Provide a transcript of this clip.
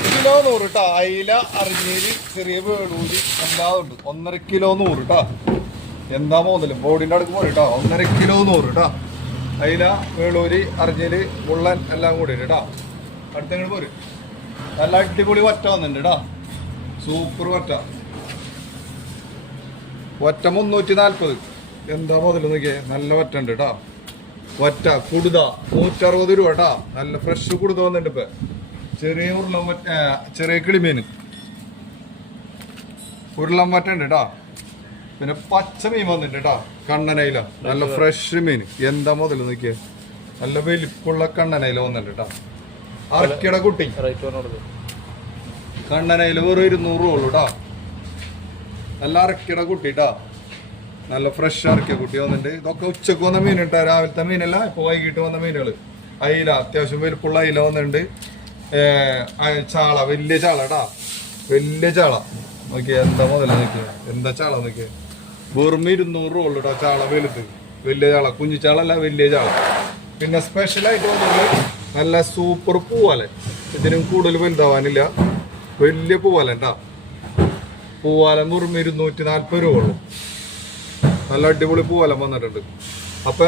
Kilo നൂറ് കേട്ടോ അയില അറിഞ്ഞേരി ചെറിയ വേളൂരി എല്ലാതും ഉണ്ട് ഒന്നര കിലോ നൂറ് കേട്ടോ എന്താ മോതലും? ബോഡിന്റെ അടുക്ക് പോയി കേട്ടോ ഒന്നര കിലോ നൂറ് കേട്ടോ അയില വേളൂരി അറിഞ്ഞേരി മുള്ളൻ എല്ലാം കൂടി കേട്ടോ അടുത്തങ്ങോട്ട് പോര്? നല്ല അടിപൊളി വറ്റ വന്നിട്ടുണ്ട് കേട്ടോ സൂപ്പർ വറ്റ. ഒറ്റ മുന്നൂറ്റി നാൽപ്പത് എന്താ മുതൽ നോക്കിയേ? നല്ല വറ്റ ഉണ്ട് കേട്ടോ ഒറ്റ കുടുത നൂറ്ററുപത് രൂപ കേട്ടാ നല്ല ഫ്രഷ് കുടുത വന്നിട്ടുണ്ട് ഇപ്പൊ ചെറിയ ഉരുളം വറ്റ ചെറിയ കിളിമീൻ ഉരുളം വറ്റ ഉണ്ട് കേട്ടാ പിന്നെ പച്ച മീൻ വന്നിട്ടുണ്ട് കേട്ടാ കണ്ണനയില. നല്ല ഫ്രഷ് മീൻ എന്താ മുതൽ നോക്കിയേ? നല്ല വലിപ്പുള്ള കണ്ണനയില വന്നിട്ടുണ്ട് കേട്ടാ അറക്കിയുടെ കുട്ടി. കണ്ണനയില വെറും ഇരുന്നൂറ് രൂപ ഉള്ളൂ കേട്ടോ നല്ല അറക്കിയുടെ കുട്ടി ട്ടാ. നല്ല ഫ്രഷ് അറക്കിയ കുട്ടി വന്നിട്ടുണ്ട്. ഇതൊക്കെ ഉച്ചയ്ക്ക് വന്ന മീൻ ഇട്ടാ രാവിലത്തെ മീനല്ല ഇപ്പൊ വൈകിട്ട് വന്ന മീനുകൾ അയില അത്യാവശ്യം വലിപ്പുള്ള അയില വന്നിട്ടുണ്ട്. ചാള വലിയ ചാള കേട്ടാ വലിയ ചാള. നോക്കിയ എന്താ മുതല നോക്കിയ? എന്താ ചാള നോക്കിയ? വെറും ഇരുന്നൂറ് രൂപ ഉള്ളൂ ചാള വലുത്. വലിയ ചാള കുഞ്ഞു ചാളല്ല വലിയ ചാള. പിന്നെ സ്പെഷ്യലായിട്ട് വന്നത് നല്ല സൂപ്പർ പൂവാലെ ഇതിനും കൂടുതൽ വലുതാവാനില്ല. വലിയ പൂവാലൻ ട്ടാ പൂവാലം വെറും ഇരുന്നൂറ്റി നാൽപ്പത് രൂപ ഉള്ളു. നല്ല അടിപൊളി പൂവാലം വന്നിട്ടുണ്ട്. അപ്പൊ